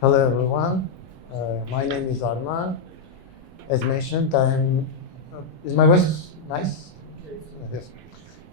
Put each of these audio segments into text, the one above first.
Hello everyone, my name is Arman. As mentioned, is my voice nice? Yes.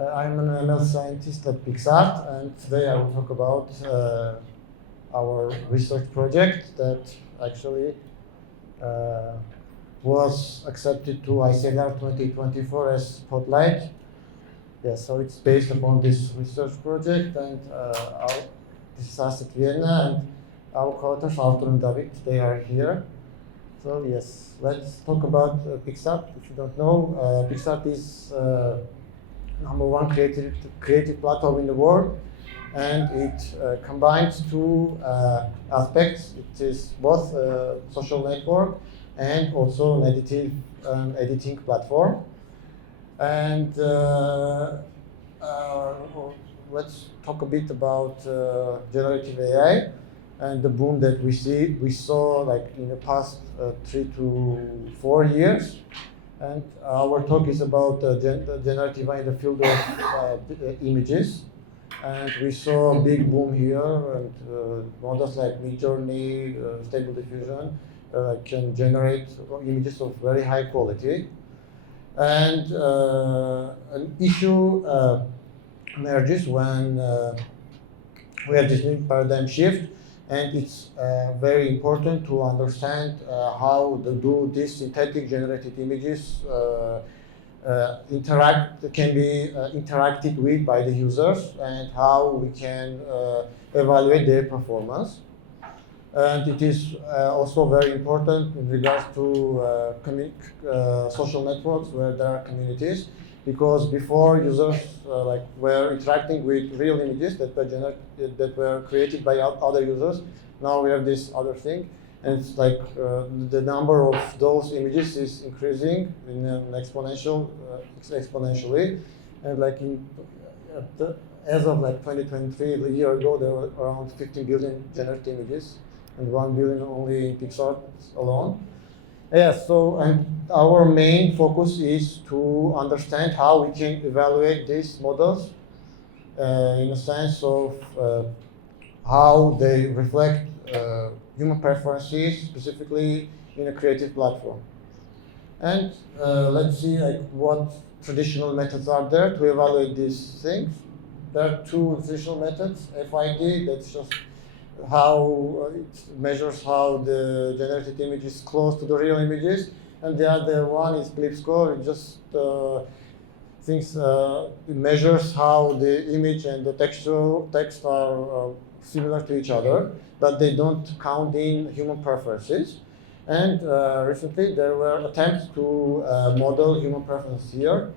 I'm an ML scientist at Picsart, and today I will talk about our research project that actually was accepted to Isajanyan 2024 as Spotlight. Yes, so it's based upon this research project, and this is us at Vienna, and our co-authors, Arthur and David, they are here. So yes, let's talk about Picsart. If you don't know, Picsart is #1 creative platform in the world, and it combines two aspects. It is both a social network and also an editing platform. And let's talk a bit about generative AI and the boom that we saw like in the past 3 to 4 years. And our talk is about generative AI in the field of images. And we saw a big boom here, and models like Midjourney, Stable Diffusion can generate images of very high quality. And an issue emerges when we have this new paradigm shift, and it's very important to understand how do these synthetic generated images can be interacted with by the users, and how we can evaluate their performance. And it is also very important in regards to social networks where there are communities, because before users were interacting with real images that were created by other users. Now we have this other thing, and it's like the number of those images is increasing in an exponentially, and like as of like 2023, a year ago, there were around 15 billion generated images, and 1 billion only in Picsart alone. Yes, so and our main focus is to understand how we can evaluate these models in a sense of how they reflect human preferences, specifically in a creative platform. And let's see what traditional methods are there to evaluate these things. There are two traditional methods: FID, that's just how it measures how the generated image is close to the real images, and the other one is clip score. It just it measures how the image and the text are similar to each other, but they don't count in human preferences. And recently there were attempts to model human preference here.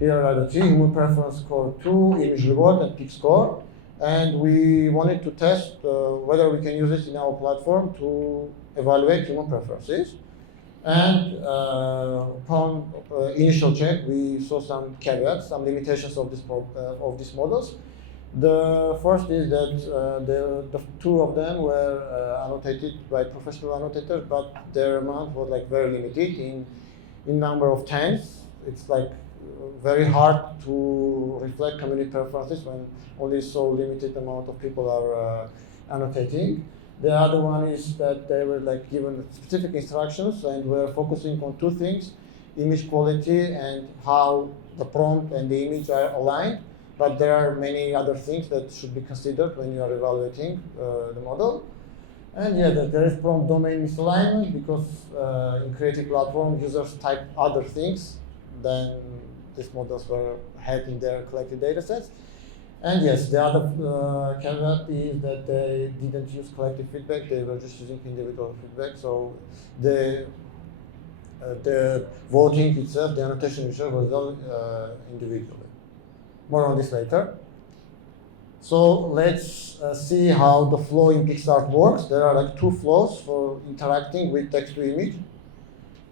Here are the three: human preference score 2, image reward, and peak score. And we wanted to test whether we can use it in our platform to evaluate human preferences. And upon initial check, we saw some caveats, some limitations of these models. The first is that the two of them were annotated by professional annotators, but their amount was like very limited in number of tens. It's like very hard to reflect community preferences when only so limited amount of people are annotating. The other one is that they were like given specific instructions and were focusing on two things: image quality and how the prompt and the image are aligned. But there are many other things that should be considered when you are evaluating the model. And yeah, there is prompt domain misalignment, because in creative platform users type other things than these models had in their collected data sets. And yes, the other caveat is that they didn't use collective feedback, they were just using individual feedback. So the voting itself, the annotation itself, was done individually. More on this later. So let's see how the flow in Picsart works. There are like two flows for interacting with text to image.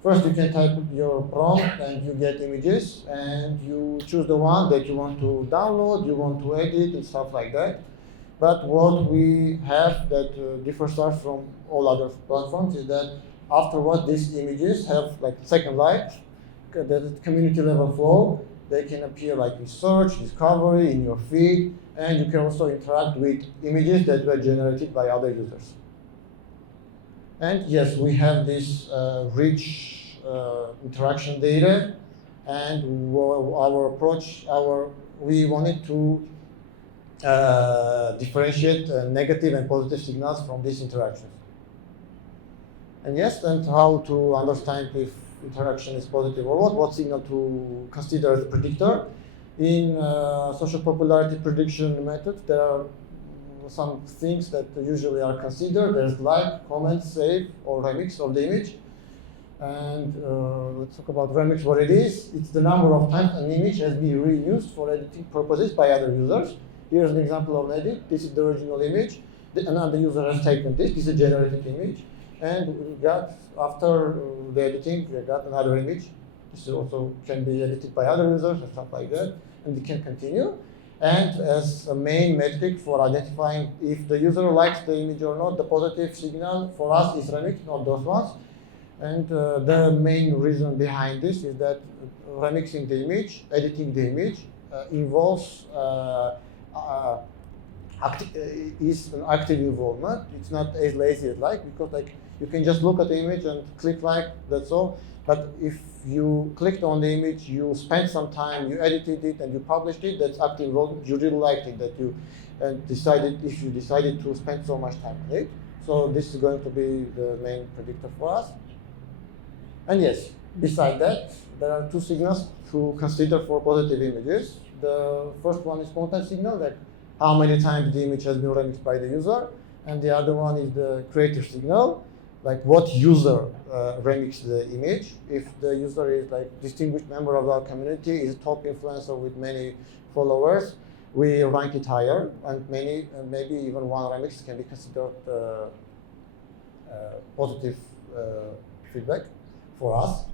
First, you can type your prompt and you get images, and you choose the one that you want to download, you want to edit, and stuff like that. But what we have that differs us from all other platforms is that afterwards, these images have like second life, the community level flow. They can appear like in search, discovery, in your feed, and you can also interact with images that were generated by other users. And yes, we have this rich interaction data, and our approach, we wanted to differentiate negative and positive signals from these interactions. And yes, and how to understand if interaction is positive or what signal to consider as a predictor. In social popularity prediction methods, there are some things that usually are considered. There's like, comment, save, or remix of the image. And let's talk about remix, what it is. It's the number of times an image has been reused for editing purposes by other users. Here's an example of an edit. This is the original image. Another user has taken this. This is a generated image. And we got, after the editing, we got another image. This also can be edited by other users and stuff like that. And we can continue. And as a main metric for identifying if the user likes the image or not, the positive signal for us is remix, not those ones. And the main reason behind this is that remixing the image, editing the image, involves is an active involvement. It's not as lazy as like, because like you can just look at the image and click like, that's all. But if you clicked on the image, you spent some time, you edited it, and you published it, that's active involvement. You really liked it, that you decided, if you decided to spend so much time on it. So this is going to be the main predictor for us. And yes, beside that, there are two signals to consider for positive images. The first one is content signal, like how many times the image has been remixed by the user. And the other one is the creative signal, like what user remixed the image. If the user is like distinguished member of our community, is a top influencer with many followers, we rank it higher, and maybe even one remix can be considered positive feedback for us.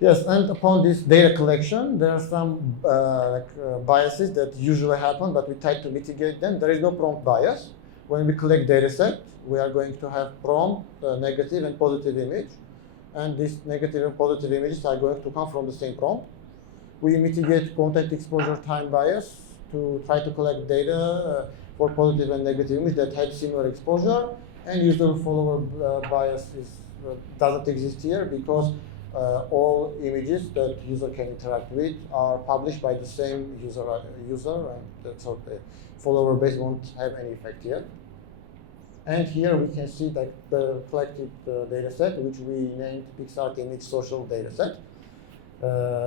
Yes, and upon this data collection, there are some biases that usually happen, but we try to mitigate them. There is no prompt bias. When we collect data set, we are going to have prompt, negative, and positive image. And these negative and positive images are going to come from the same prompt. We mitigate content exposure time bias to try to collect data for positive and negative images that had similar exposure. And user follower bias doesn't exist here because all images that user can interact with are published by the same user, and so the follower base won't have any effect here. And here we can see that the collected data set, which we named Picsart image social data set.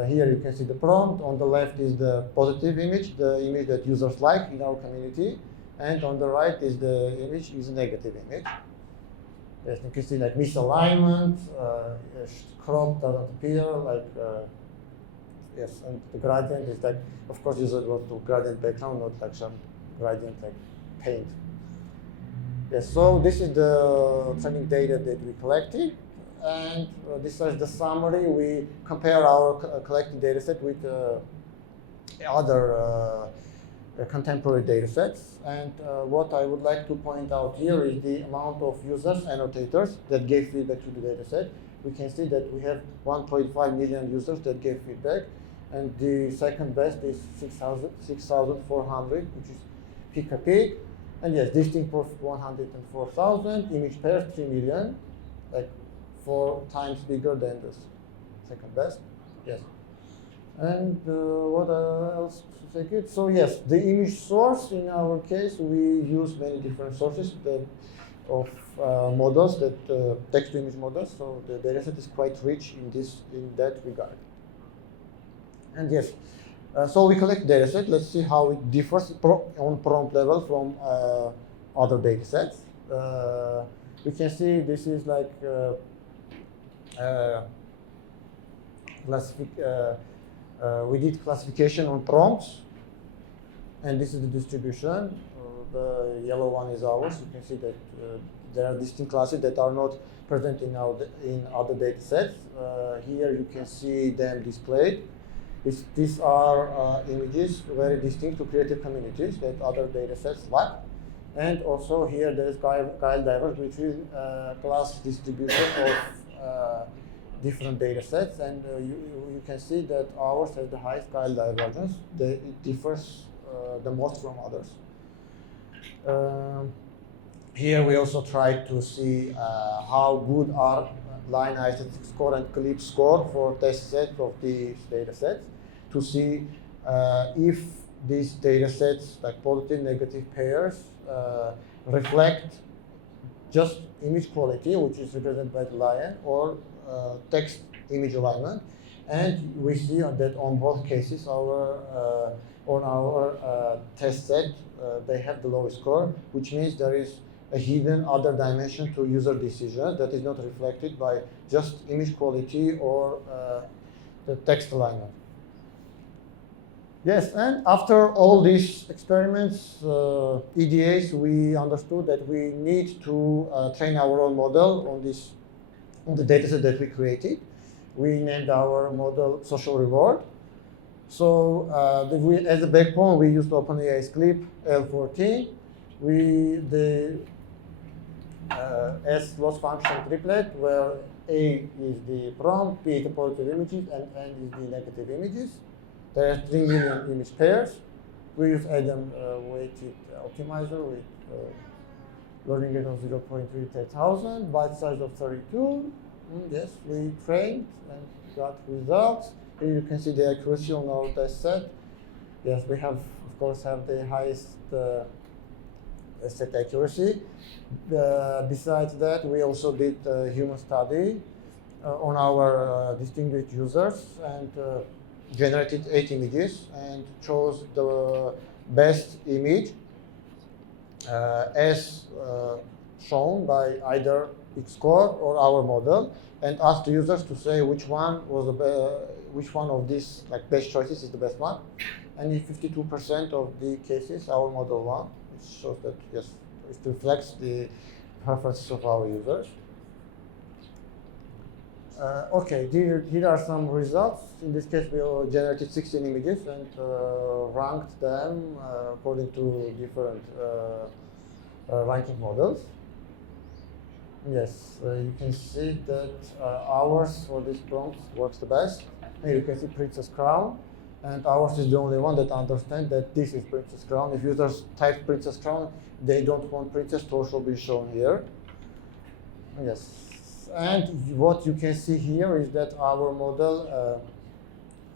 Here you can see the prompt. On the left is the positive image, the image that users like in our community. And on the right is the image is a negative image. Yes, you can see like misalignment, crop doesn't appear, like, yes, and the gradient is like, of course, users want to gradient background, not like some gradient like paint. Yes, so this is the training data that we collected, and this is the summary. We compare our collected data set with other contemporary data sets. And what I would like to point out here is the amount of users, annotators, that gave feedback to the data set. We can see that we have 1.5 million users that gave feedback, and the second best is 6,400, which is peak a peak. And yes, distinct for 104,000, image pairs 3 million, like 4 times bigger than the second best. Yes. And what else to say good? So yes, the image source, in our case, we use many different sources of models, that text-to-image models. So the dataset is quite rich in that regard. And yes, so we collect dataset. Let's see how it differs on prompt level from other datasets. We can see this is like we did classification on prompts, and this is the distribution. The yellow one is ours. You can see that there are distinct classes that are not present in other data sets. Here you can see them displayed. These are images very distinct to creative communities that other data sets lack. And also here there is guile divergence between class distribution of different data sets, and you can see that ours has the highest guile divergence. It differs the most from others. here we also try to see how good are line isostatic score and CLIP score for test sets of these data sets to see if these data sets, like positive, negative pairs, reflect just image quality, which is represented by the line, or text image alignment. And we see that on both cases, on our test set, they have the lowest score, which means there is a hidden other dimension to user decisions that is not reflected by just image quality or the text alignment. Yes, and after all these experiments, EDAs, we understood that we need to train our own model on the dataset that we created. We named our model Social Reward. So as a backbone, we used OpenAI's CLIP L14. The S loss function triplet, where A is the prompt, P is the positive images, and N is the negative images. There are 3 million image pairs. We use Adam weighted optimizer with learning rate of 0.3 byte size of 32. Yes, we trained and got results. Here you can see the accuracy on our test set. Yes, we have, of course, have the highest set accuracy. Besides that, we also did a human study on our distinguished users and generated 8 images and chose the best image as shown by either its score or our model, and asked the users to say which one of these best choices is the best one. And in 52% of the cases, our model won, which shows that yes, it reflects the preferences of our users. Okay, here are some results. In this case, we generated 16 images and ranked them according to different ranking models. Yes, you can see that ours for this prompt works the best. And you can see Princess Crown, and ours is the only one that understands that this is Princess Crown. If users type Princess Crown, they don't want Princess to also be shown here. Yes. And what you can see here is that our model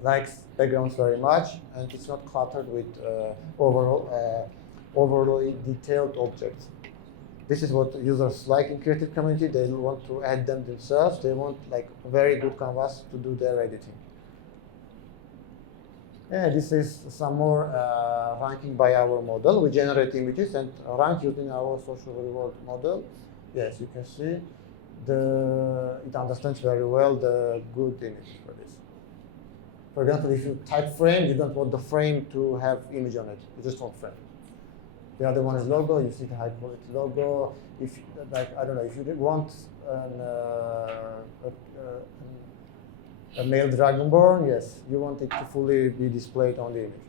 likes backgrounds very much, and it's not cluttered with overly detailed objects. This is what users like in creative community. They want to add them themselves. They want very good canvas to do their editing. Yeah, this is some more ranking by our model. We generate images and rank using our social reward model. Yes, you can see. It understands very well the good image for this. For example, if you type frame, you don't want the frame to have image on it. You just want frame. The other one is logo. You see the high quality logo. If I don't know, if you want a male dragonborn, yes, you want it to fully be displayed on the image.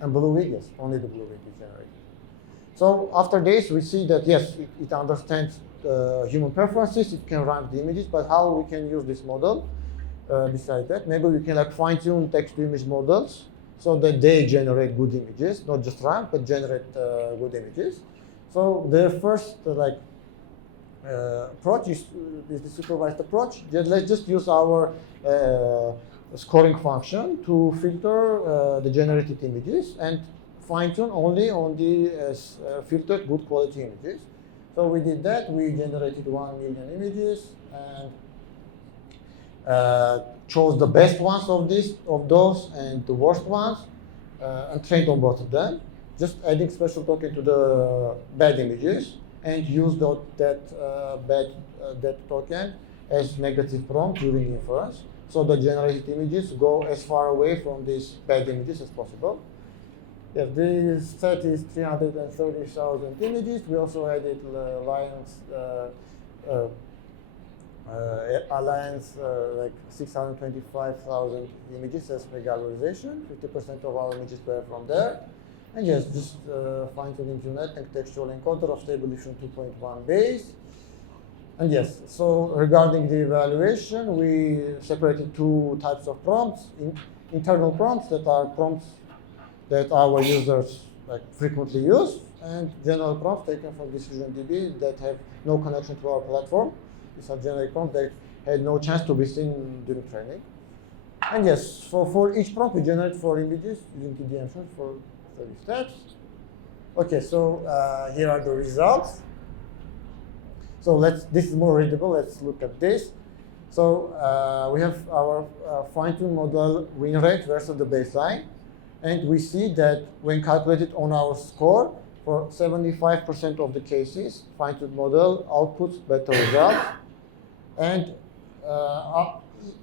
And blue wig, yes, only the blue wig is generated. So after this, we see that yes, it understands human preferences. It can rank the images, but how we can use this model? Besides that, maybe we can fine-tune text-to-image models so that they generate good images, not just rank, but generate good images. So the first approach is the supervised approach. Let's just use our scoring function to filter the generated images and fine-tune only on the filtered good quality images. So we did that. We generated 1 million images and chose the best ones of those and the worst ones and trained on both of them. Just adding special token to the bad images and use that token as negative prompt during inference. So the generated images go as far away from these bad images as possible. Yes, this set is 330,000 images. We also added Alliance 625,000 images as regularization. 50% of our images were from there. And yes, just fine-tuning Junet and textual encoder of stable diffusion 2.1 base. And yes, so regarding the evaluation, we separated 2 types of prompts. Internal prompts that are prompts that our users frequently use, and general prompts taken from DecisionDB that have no connection to our platform. These are generic prompts that had no chance to be seen during training. And yes, for each prompt, we generate 4 images using TDM for 30 steps. Okay, so here are the results. So this is more readable. Let's look at this. So we have our fine-tuned model win rate versus the baseline. And we see that when calculated on our score, for 75% of the cases, fine-tuned model outputs better results. And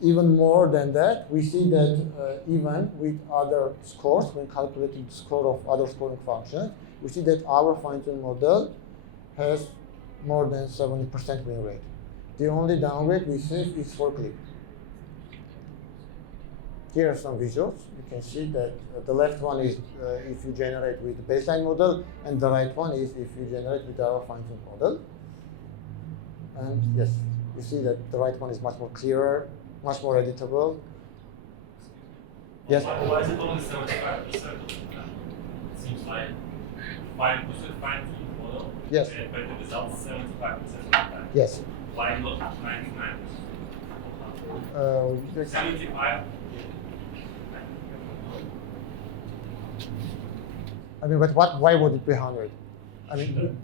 even more than that, we see that even with other scores, when calculating the score of other scoring functions, we see that our fine-tuned model has more than 70% win rate. The only downgrade we see is for click. Here are some visuals. You can see that the left one is if you generate with the baseline model, and the right one is if you generate with our fine-tuned model. And yes, you see that the right one is much more clearer, much more editable. Yes? Why is it only 75%? It seems like 5% fine-tuned model. Yes. But the results 75% of the time. Yes. Why not 99%? 75? I mean, but why would it be 100? I mean, did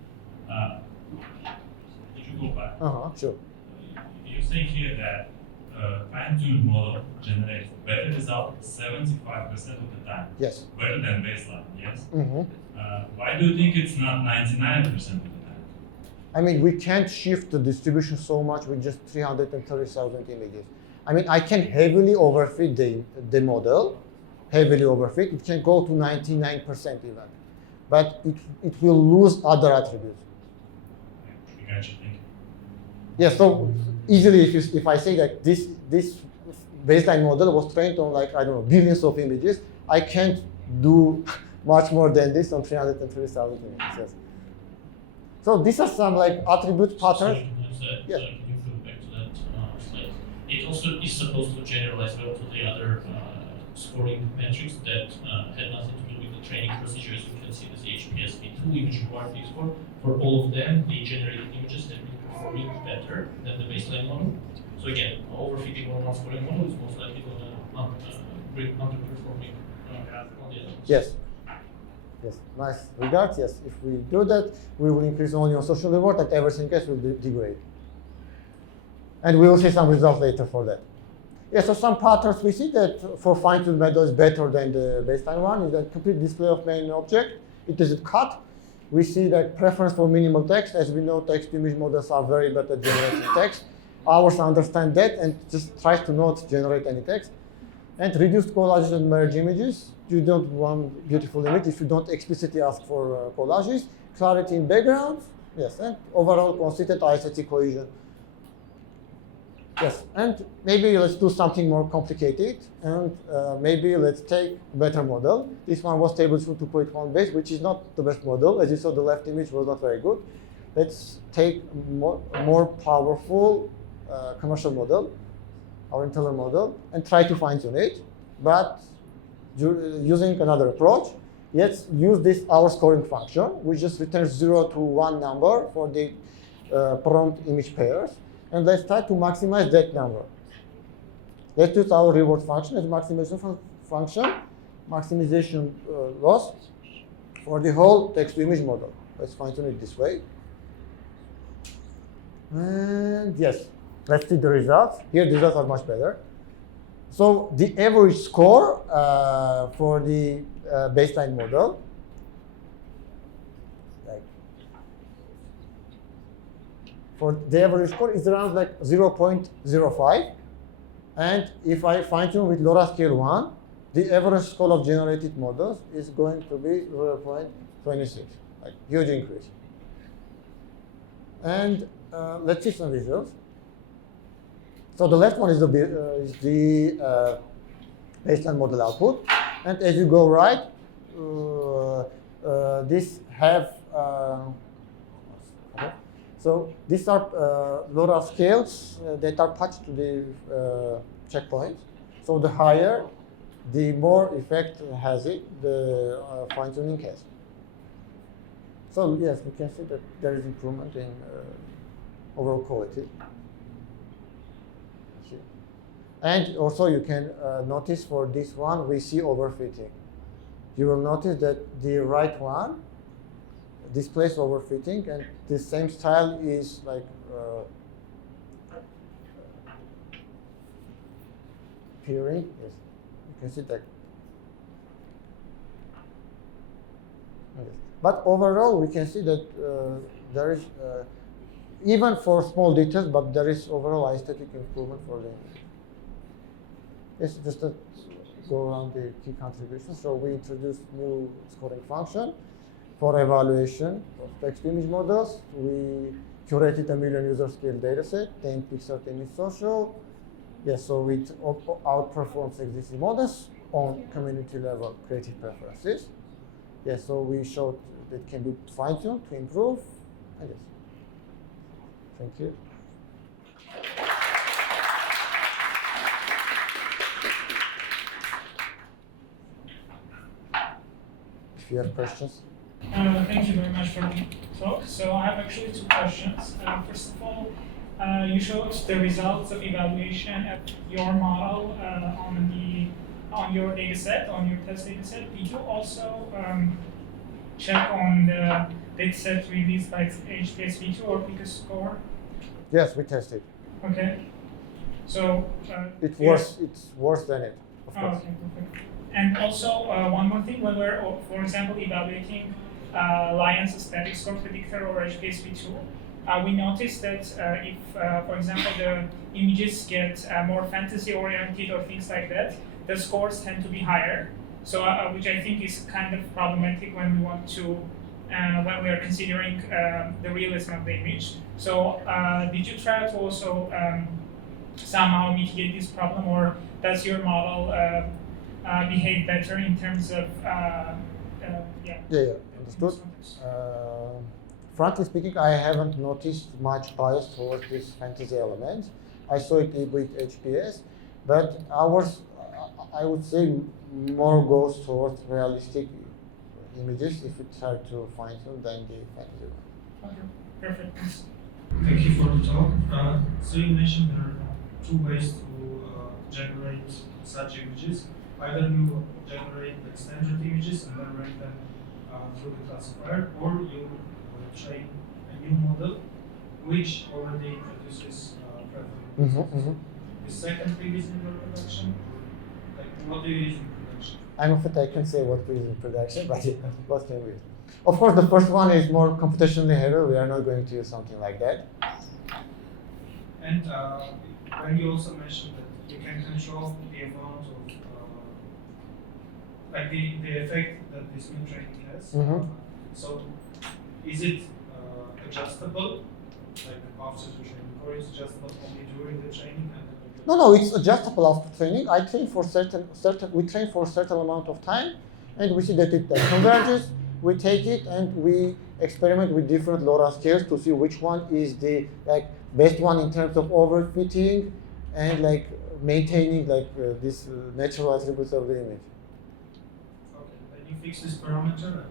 you go back? Sure. You say here that fine-tuned model generates better results 75% of the time. Yes. Better than baseline, yes? Mm-hmm. Why do you think it's not 99% of the time? I mean, we can't shift the distribution so much with just 330,000 images. I mean, I can heavily overfit the model, heavily overfit. It can go to 99% even, but it will lose other attributes. I got you, thank you. Yeah, so easily if I say that this baseline model was trained on, like, I don't know, billions of images, I can't do much more than this on 330,000 images. Yes. So these are some like attribute patterns. Yes. Can you go back to that slide? It also is supposed to generalize well to the other scoring metrics that had nothing to do with the training procedure. As you can see, this HPSV2 image quality score, for all of them, they generated images that were performing better than the baseline model. So again, overfitting or non-scoring model is most likely going to bring underperforming on the other ones. Yes. Yes, nice regards. Yes, if we do that, we will increase only on social reward, and everything else will degrade. And we will see some results later for that. Yeah, so some patterns we see that for fine-tuned model is better than the baseline one is that complete display of main object. It is cut. We see that preference for minimal text. As we know, text-to-image models are very bad at generating text. Ours understand that and just tries to not generate any text. And reduced collages and merge images. You don't want beautiful image if you don't explicitly ask for collages. Clarity in backgrounds, yes, and overall consistent aesthetic cohesion. Yes, and maybe let's do something more complicated, and maybe let's take a better model. This one was Tablespoon 2.1 based, which is not the best model. As you saw, the left image was not very good. Let's take a more powerful commercial model, our internal model, and try to fine-tune it, but using another approach. Let's use this our scoring function, which just returns 0 to 1 number for the prompt image pairs, and let's try to maximize that number. Let's use our reward function as maximization function, maximization loss for the whole text-to-image model. Let's fine-tune it this way. And yes, let's see the results. Here the results are much better. So the average score for the baseline model, for the average score is around like 0.05. And if I fine-tune with LoRa scale 1, the average score of generated models is going to be 0.26, like huge increase. And let's see some visuals. So the left one is the baseline model output, and as you go right, these have so these are LoRa scales that are patched to the checkpoints. So the higher, the more effect has it, the fine-tuning has. So yes, we can see that there is improvement in overall quality. And also you can notice for this one, we see overfitting. You will notice that the right one displays overfitting, and the same style is like appearing. Yes, you can see that. Yes. But overall, we can see that there is, even for small details, but there is overall aesthetic improvement for the image. Yes, just to go around the key contributions. So we introduced new scoring function for evaluation of text-to-image models. We curated a 1 million user scale dataset, named Picsart Image Social. Yes, so it outperforms existing models on community level creative preferences. Yes, so we showed that it can be fine-tuned to improve. And yes, thank you. If you have questions. Thank you very much for the talk. So I have actually two questions. First of all, you showed the results of evaluation of your model on your data set, on your test data set. Did you also check on the data set released by HPS v2 or Picsart? Yes, we tested. Okay. So it's worse than it, of course. Okay, perfect. And also one more thing, when we're, for example, evaluating Lion's static score predictor or HPS v2, we noticed that if, for example, the images get more fantasy-oriented or things like that, the scores tend to be higher. So, which I think is kind of problematic when we want to, when we are considering the realism of the image. So, did you try to also somehow mitigate this problem, or does your model behave better in terms of Yeah, understood. Frankly speaking, I haven't noticed much bias towards this fantasy element. I saw it with HPS, but ours, I would say, more goes towards realistic images if it's hard to find them than the fantasy one. Okay, perfect. Thank you for the talk. So you mentioned there are two ways to generate such images. Either you generate like standard images and then rank them through the classifier, or you train a new model which already produces preferred. The second thing is in your production. Like, what do you use in production? I'm afraid I can't say what we use in production, but what can we use? Of course, the first one is more computationally heavy. We are not going to use something like that. And when you also mentioned that you can control the amount of like the effect that this new training has. So is it adjustable, like after the training, or is it adjustable only during the training? No, it's adjustable after training. I train for we train for a certain amount of time, and we see that it converges. We take it and we experiment with different LoRa scales to see which one is the best one in terms of overfitting and maintaining this natural attributes of the image. Okay, then you fix this parameter.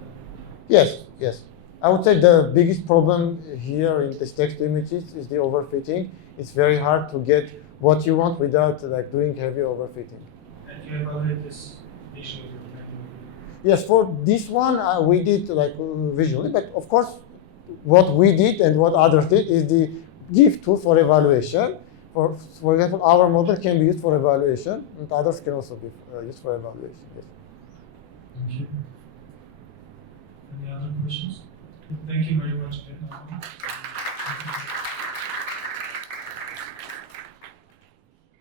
Yes. I would say the biggest problem here in this text images is the overfitting. It's very hard to get what you want without doing heavy overfitting. And you evaluate this visually? Yes, for this one we did visually, but of course what we did and what others did is the GIF tool for evaluation. For example, our model can be used for evaluation, and others can also be used for evaluation. Yes. Thank you. Any other questions? Thank you very much.